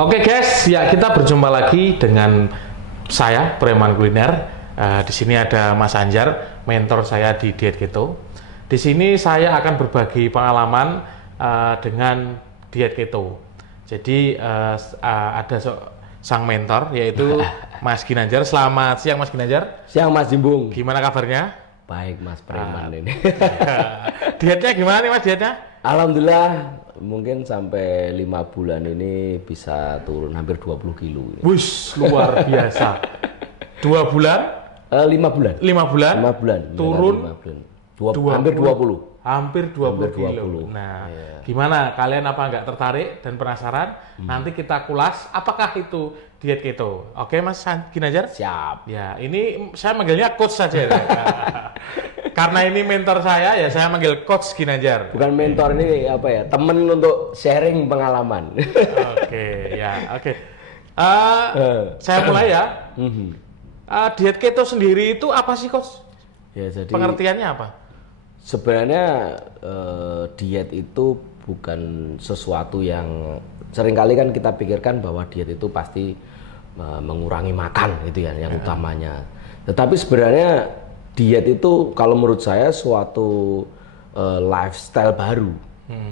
Oke guys, ya kita berjumpa lagi dengan saya Preman Kuliner. Di sini ada Mas Anjar, mentor saya di diet keto. Di sini saya akan berbagi pengalaman dengan diet keto. Jadi ada sang mentor yaitu Mas Ginanjar. Selamat siang Mas Ginanjar. Siang Mas Jimbung. Gimana kabarnya? Baik Mas Preman ini. Dietnya gimana nih Mas dietnya? Alhamdulillah mungkin sampai 5 bulan ini bisa turun hampir 20 kilo. Wush, luar biasa. 2 bulan? 5 bulan. 5 bulan? 5 bulan. Turun? 5 bulan. Hampir 20. Hampir 20 kilo. 20. Nah, iya. Gimana? Kalian apa nggak tertarik dan penasaran? Nanti kita kulas apakah itu diet keto. Oke Mas Ginanjar? Siap. Ya, ini saya manggilnya coach saja. Ya. Karena ini mentor saya, ya saya manggil coach Ginanjar. Bukan mentor, ini apa ya? Temen untuk sharing pengalaman. Oke, ya, oke. Saya mulai ya. Diet keto sendiri itu apa sih coach? Ya, jadi Pengertiannya apa? sebenarnya diet itu bukan sesuatu yang seringkali kan kita pikirkan bahwa diet itu pasti mengurangi makan gitu ya, yang utamanya. Tetapi sebenarnya diet itu kalau menurut saya suatu lifestyle baru.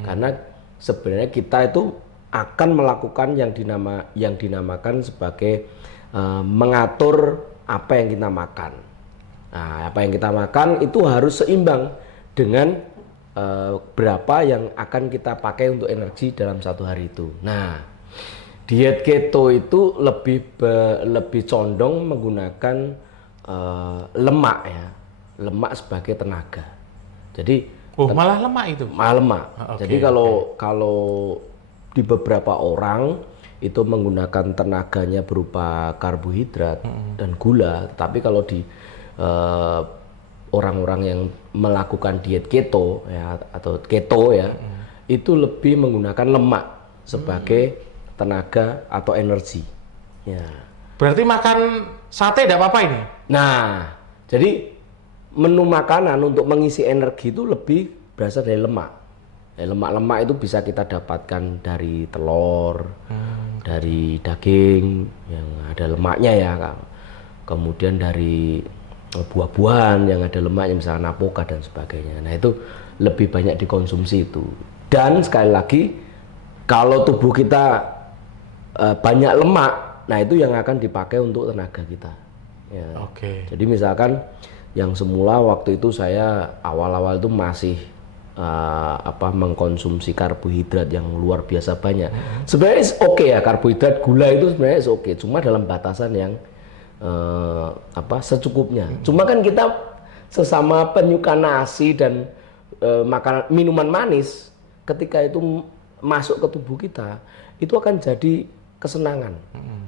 Karena sebenarnya kita itu akan melakukan yang dinamakan sebagai mengatur apa yang kita makan. Nah, apa yang kita makan itu harus seimbang dengan berapa yang akan kita pakai untuk energi dalam satu hari itu. Nah, diet keto itu lebih condong menggunakan lemak ya, lemak sebagai tenaga. Jadi malah lemak itu. Malah lemak. Jadi kalau di beberapa orang itu menggunakan tenaganya berupa karbohidrat dan gula, tapi kalau di orang-orang yang melakukan diet keto ya atau keto ya, itu lebih menggunakan lemak sebagai tenaga atau energi. Ya. Berarti makan sate tidak apa-apa ini? Nah, jadi menu makanan untuk mengisi energi itu lebih berasal dari lemak. Lemak-lemak itu bisa kita dapatkan dari telur, dari daging yang ada lemaknya ya, kemudian dari buah-buahan yang ada lemaknya, misalnya apokat dan sebagainya. Nah, itu lebih banyak dikonsumsi itu. Dan sekali lagi, kalau tubuh kita banyak lemak, nah itu yang akan dipakai untuk tenaga kita. Ya. Oke. Jadi misalkan yang semula waktu itu saya awal-awal itu masih mengkonsumsi karbohidrat yang luar biasa banyak. Sebenarnya oke ya, karbohidrat gula itu sebenarnya oke, cuma dalam batasan yang secukupnya. Cuma kan kita sesama penyuka nasi dan makanan minuman manis, ketika itu masuk ke tubuh kita, itu akan jadi kesenangan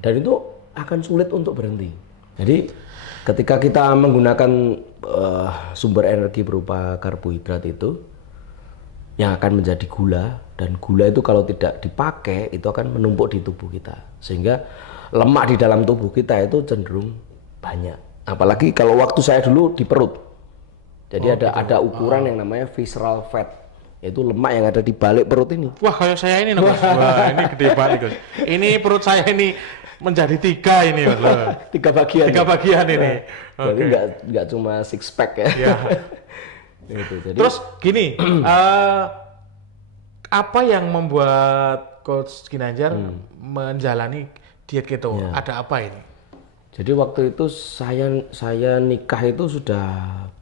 dan itu akan sulit untuk berhenti. Jadi ketika kita menggunakan sumber energi berupa karbohidrat itu yang akan menjadi gula, dan gula itu kalau tidak dipakai itu akan menumpuk di tubuh kita, sehingga lemak di dalam tubuh kita itu cenderung banyak. Apalagi kalau waktu saya dulu di perut. Jadi ada ukuran yang namanya visceral fat, yaitu lemak yang ada di balik perut ini. Wah, kayak saya ini loh, Mas. Wah, ini gede banget, Gus. Ini perut saya ini menjadi 3 ini, Mas. 3 bagian. 3 bagian ini. Jadi nggak cuma six pack ya. Ya. Gitu, jadi, terus gini, apa yang membuat Coach Ginanjar menjalani diet keto? Ya. Ada apa ini? Jadi waktu itu saya nikah itu sudah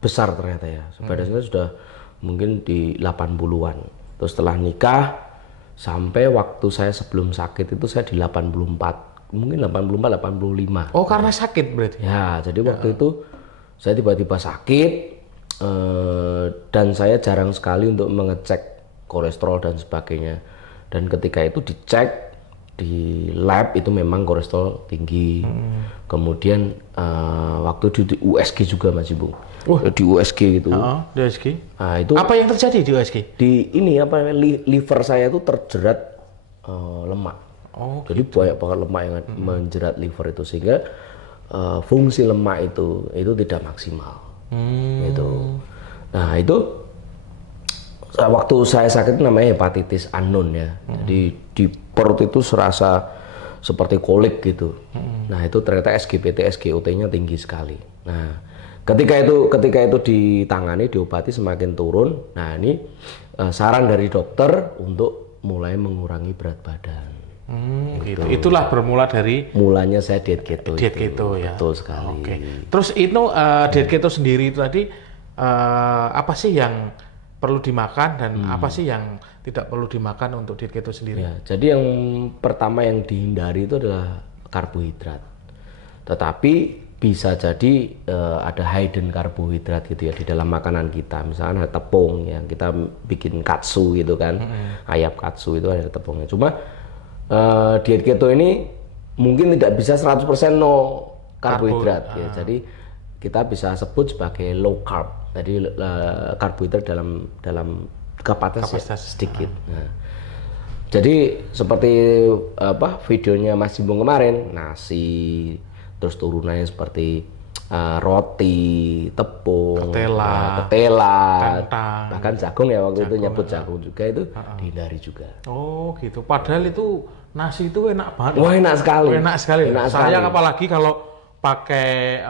besar ternyata ya. Pada saya sudah mungkin di 80-an. Terus setelah nikah sampai waktu saya sebelum sakit itu saya di 84. Mungkin 84 85. Oh, karena sakit berarti. Ya, jadi waktu itu saya tiba-tiba sakit dan saya jarang sekali untuk mengecek kolesterol dan sebagainya. Dan ketika itu dicek di lab itu memang kolesterol tinggi. Kemudian waktu di USG juga Mas Ibu. Di USG gitu. Di USG. Nah, itu apa yang terjadi di USG? Di ini liver saya itu terjerat lemak. Jadi banyak banget lemak yang menjerat liver itu, sehingga fungsi lemak itu tidak maksimal. Gitu. Nah, itu waktu saya sakit namanya hepatitis unknown ya. Jadi di perut itu serasa seperti kolik gitu. Nah itu ternyata SGPT, SGOT-nya tinggi sekali. Nah ketika itu ditangani, diobati semakin turun. Nah ini saran dari dokter untuk mulai mengurangi berat badan. Gitu. Itulah bermula dari Mulanya saya diet keto. diet keto ya. Betul sekali. Oke. Terus itu diet keto sendiri itu tadi apa sih yang perlu dimakan dan apa sih yang tidak perlu dimakan untuk diet keto sendiri? Ya, jadi yang pertama yang dihindari itu adalah karbohidrat. Tetapi bisa jadi ada hidden karbohidrat gitu ya di dalam makanan kita. Misalnya ada tepung yang kita bikin katsu gitu kan. Ayam katsu itu ada tepungnya. Cuma diet keto ini mungkin tidak bisa 100% no karbohidrat ya. Jadi kita bisa sebut sebagai low carb. Jadi karbohidrat dalam kapasitas sedikit. Nah, jadi seperti videonya Mas Jimbong kemarin, nasi, terus turunannya seperti roti, tepung, ketela, kentang, bahkan jagung ya waktu itu nyebut jagung juga itu dihindari juga. Oh gitu. Padahal itu nasi itu enak banget. Wah enak sekali. Enak sekali. Saya apalagi kalau pakai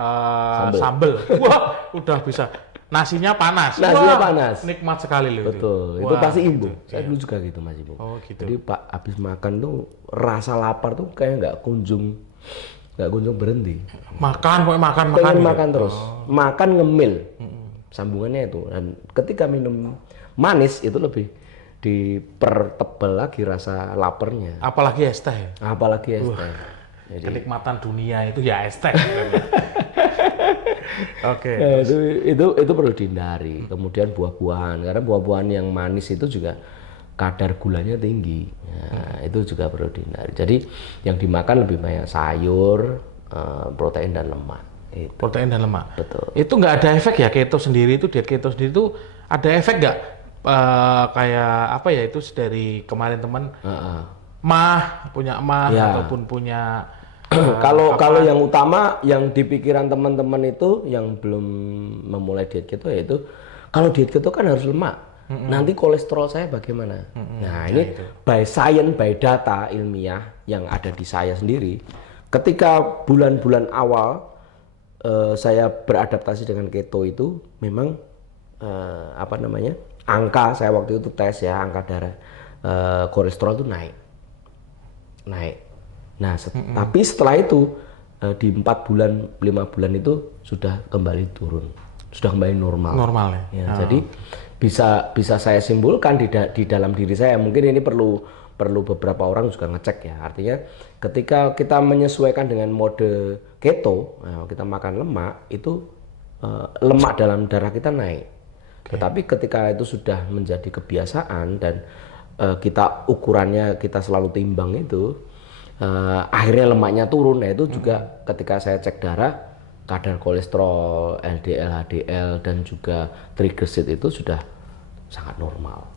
sambel. Wah udah bisa. Nasinya panas. Nasinya panas. Nikmat sekali loh. Betul. Itu pasti imbu. Saya dulu juga gitu Mas Ibu. Oh gitu. Jadi Pak habis makan tuh rasa lapar tuh kayak nggak kunjung berhenti. Pengen makan terus. Makan ngemil. Sambungannya itu. Dan ketika minum manis itu lebih dipertebal lagi rasa laparnya. Apalagi es teh. Apalagi es teh. Jadi, kenikmatan dunia itu ya es teh. Oke. Itu perlu dihindari. Kemudian buah-buahan, karena buah-buahan yang manis itu juga kadar gulanya tinggi. Nah, itu juga perlu dihindari. Jadi yang dimakan lebih banyak sayur, protein dan lemak. Itu. Protein dan lemak. Betul. Itu nggak ada efek ya keto sendiri itu, diet keto sendiri itu ada efek nggak? Kayak apa ya itu dari kemarin teman punya ataupun punya kalau yang utama yang di pikiran teman-teman itu yang belum memulai diet keto yaitu kalau diet keto kan harus lemak. Nanti kolesterol saya bagaimana? Nah ini by science, by data ilmiah yang ada di saya sendiri. Ketika bulan-bulan awal saya beradaptasi dengan keto itu memang angka saya waktu itu tes ya, angka darah kolesterol itu naik. Nah, tapi setelah itu di 4 bulan, 5 bulan itu sudah kembali turun, sudah kembali normal. Normal ya. Jadi bisa saya simpulkan di dalam diri saya. Mungkin ini perlu beberapa orang juga ngecek ya. Artinya ketika kita menyesuaikan dengan mode keto, kita makan lemak itu lemak dalam darah kita naik. Tetapi ketika itu sudah menjadi kebiasaan dan kita ukurannya kita selalu timbang itu. Akhirnya lemaknya turun, nah itu juga ketika saya cek darah kadar kolesterol, LDL, HDL dan juga triglycerid itu sudah sangat normal.